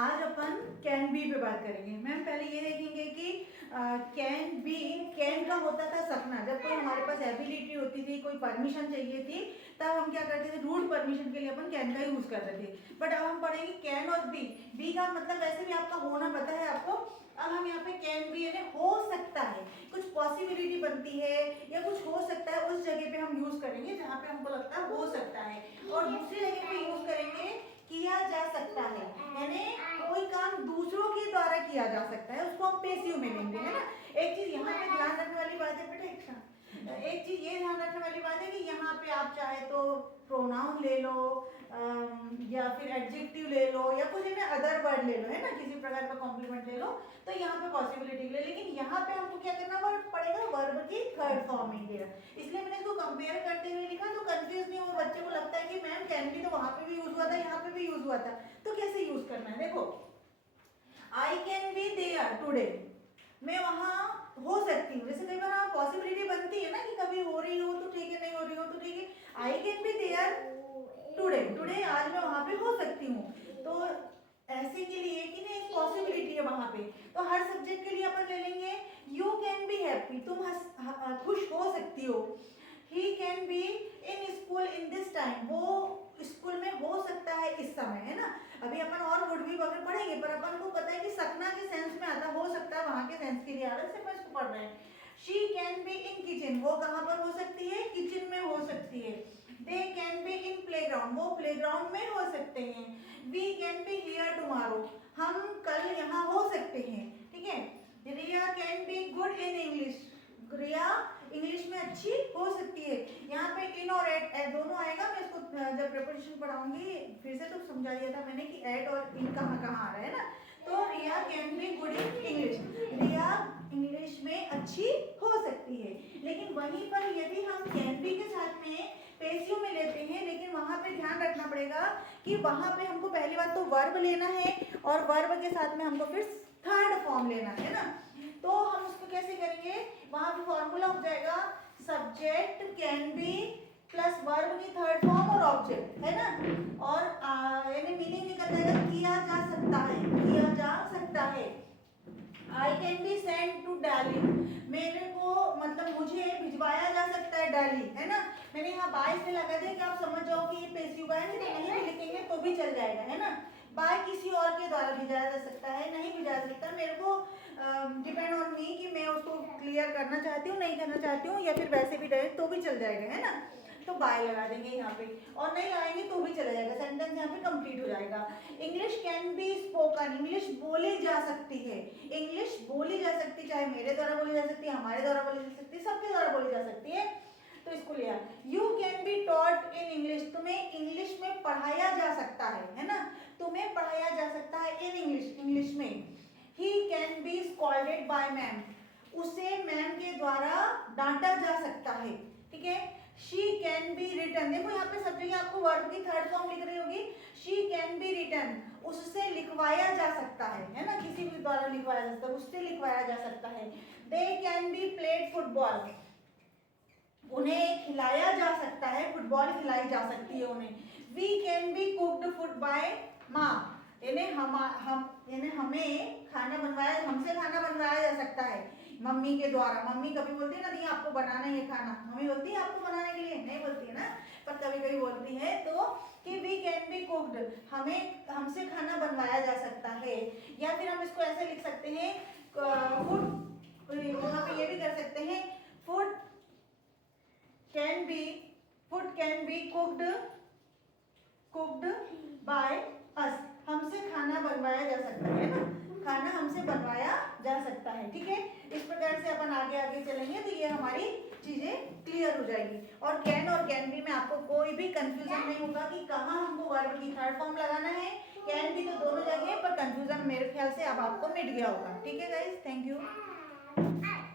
आज अपन can be पे बात करेंगे। मैम पहले ये देखेंगे कि कैन बी, कैन का होता था सपना। जब कोई हमारे पास एबिलिटी होती थी, कोई परमिशन चाहिए थी, तब हम क्या करते थे, रूट परमिशन के लिए अपन कैन का यूज करते थे। बट अब हम पढ़ेंगे कैन और बी। बी का मतलब वैसे भी आपका होना पता है आपको। अब हम यहाँ पे कैन बी यानी हो सकता है, कुछ पॉसिबिलिटी बनती है या कुछ हो सकता है, उस जगह पे हम यूज करेंगे जहाँ पे हमको लगता है हो सकता है। और दूसरी जगह पे यूज करेंगे किया जा सकता है, यानी कोई काम दूसरों के द्वारा किया जा सकता है, उसको हम पेसिव में लेंगे, है ना। एक चीज यहाँ पे ध्यान रखने वाली बात है बेटा, एक चीज ये ध्यान रखने वाली बात है कि यहाँ पे आप चाहे तो प्रोनाउन ले लो या फिर एडजेक्टिव ले लो या कुछ इन्हें अदर वर्ड ले लो, है ना, किसी प्रकार का कॉम्प्लीमेंट ले लो, तो यहाँ पे पॉसिबिलिटी ले। लेकिन यहाँ पे हमको क्या करना पड़ेगा, वर्ब की थर्ड फॉर्म में लेगा। इसलिए मैंने इसको कंपेयर करते हुए लिखा, तो कंफ्यूज नहीं हो, बच्चे को लगता है कि मैम कैन बी तो वहां पे भी यूज हुआ था, यहाँ पे भी यूज हुआ था, तो कैसे यूज करना है। देखो, I can be there today, मैं वहां हो सकती हूँ। जैसे कई बार पॉसिबिलिटी बनती है ना कि कभी हो रही हो तो ठीक है, नहीं हो रही हो तो ठीक है। I can be there today, today आज मैं वहां पे हो सकती हूँ, तो ऐसे के लिए कि नहीं एक पॉसिबिलिटी है वहां पे, तो हर सब्जेक्ट के लिए अपन ले लेंगे यू कैन बी हैप्पी, तुम खुश हो सकती हो। ही can be in school in this time, वो स्कूल में हो सकता है इस समय, है ना। अभी अपन और वुड भी वगैरह पढ़ेंगे, पर अपन को पता है कि सपना के सेंस में आता, हो सकता है वहां के सेंस के लिए आ रहा है, सिर्फ इसको पढ़ रहे हैं। She can be in kitchen, वो कहाँ पर हो सकती है, किचन में हो सकती है। They can be in playground, वो प्लेग्राउंड में हो सकते हैं। We can be here tomorrow, हम कल यहाँ हो सकते हैं, ठीक है। Riya can be good in English, Riya English में अच्छी हो सकती है। यहाँ पे इन और एट दोनों आएगा, मैं इसको जब प्रिपरेशन पढ़ाऊंगी फिर से तो समझा दिया था मैंने कि एट और इन कहाँ कहाँ आ रहा है ना। तो Riya can be good in English, Riya English में अच्छी हो सकती है। लेकिन वहीं पर यदि हम कैन बी के साथ में पेसिव में लेते हैं, लेकिन वहां पे ध्यान रखना पड़ेगा कि वहां पे हमको पहली बात तो वर्ब लेना है, और वर्ब के साथ में हमको फिर थर्ड फॉर्म लेना है ना। तो हम उसको कैसे करेंगे, वहां पे फॉर्मूला हो जाएगा subject can be plus verb की थर्ड फॉर्म और ऑब्जेक्ट, है ना। और यानी मीनिंग निकल जाएगा किया जा सकता है, किया जा सकता है। I can be send to Delhi, मेरे को मतलब मुझे भिजवाया जा सकता है दिल्ली, है ना। मैंने यहाँ बाय से लगा दिया कि आप समझ जाओ कि ये पेसिव का है, नहीं भी लिखेंगे तो भी चल जाएगा, है ना। बाय किसी और के द्वारा भिजाया जा सकता है, नहीं भिजाया जा सकता, मेरे को डिपेंड ऑन मी कि मैं उसको क्लियर करना चाहती हूँ, नहीं करना चाहती हूँ, या फिर वैसे भी डायरेक्ट तो भी चल जाएगा, है ना। तो बाय लगा देंगे यहाँ पे, और नहीं लगाएंगे तो भी चला जाएगा, सेंटेंस यहाँ पे कंप्लीट हो जाएगा। English can be spoken, English बोली जा सकती है, इंग्लिश बोली जा सकती, चाहे मेरे द्वारा बोली जा सकती है, हमारे द्वारा बोली जा सकती है, सबके द्वारा बोली जा सकती है, तो इसको लिया। You can be taught in English, तुम्हें इंग्लिश में पढ़ाया जा सकता है ना, तुम्हें पढ़ाया जा सकता है इन इंग्लिश, इंग्लिश में। He can be scolded by ma'am, उसे मैम के द्वारा डांटा जा सकता है, ठीक है। शी कैन बी रिटन, देखो यहाँ पे सब जगह आपको वर्ब की थर्ड फॉर्म लिख रही होगी, शी कैन बी रिटन, उससे लिखवाया जा सकता है ना, किसी भी द्वारा लिखवाया जा सकता है, उससे लिखवाया जा सकता है। They can be played football, उन्हें खिलाया जा सकता है, फुटबॉल खिलाई जा सकती है उन्हें। We can be cooked food by माँ, यानी हमें खाना बनवाया, हमसे खाना बनवाया जा सकता है मम्मी के द्वारा। मम्मी कभी बोलती है ना नहीं आपको बनाना है खाना, मम्मी बोलती है आपको बनाने के लिए, नहीं बोलती है ना, पर कभी कभी बोलती है, तो कि वी कैन बी कुक्ड, हमें हमसे खाना बनवाया जा सकता है। या फिर हम इसको ऐसे लिख सकते हैं फूड, यहाँ पे ये भी कर सकते हैं food can be cooked by us, हमसे खाना बनवाया जा सकता है ना, खाना हमसे बनवाया जा सकता है, ठीक है। इस प्रकार से अपन आगे आगे चलेंगे तो ये हमारी चीजें क्लियर हो जाएगी। और कैन बी में आपको कोई भी कंफ्यूजन नहीं होगा कि कहाँ हमको वर्ब की थर्ड फॉर्म लगाना है, कैन बी तो दोनों जगह, पर कंफ्यूजन मेरे ख्याल से अब आपको मिट गया होगा, ठीक है गाइस, थैंक यू।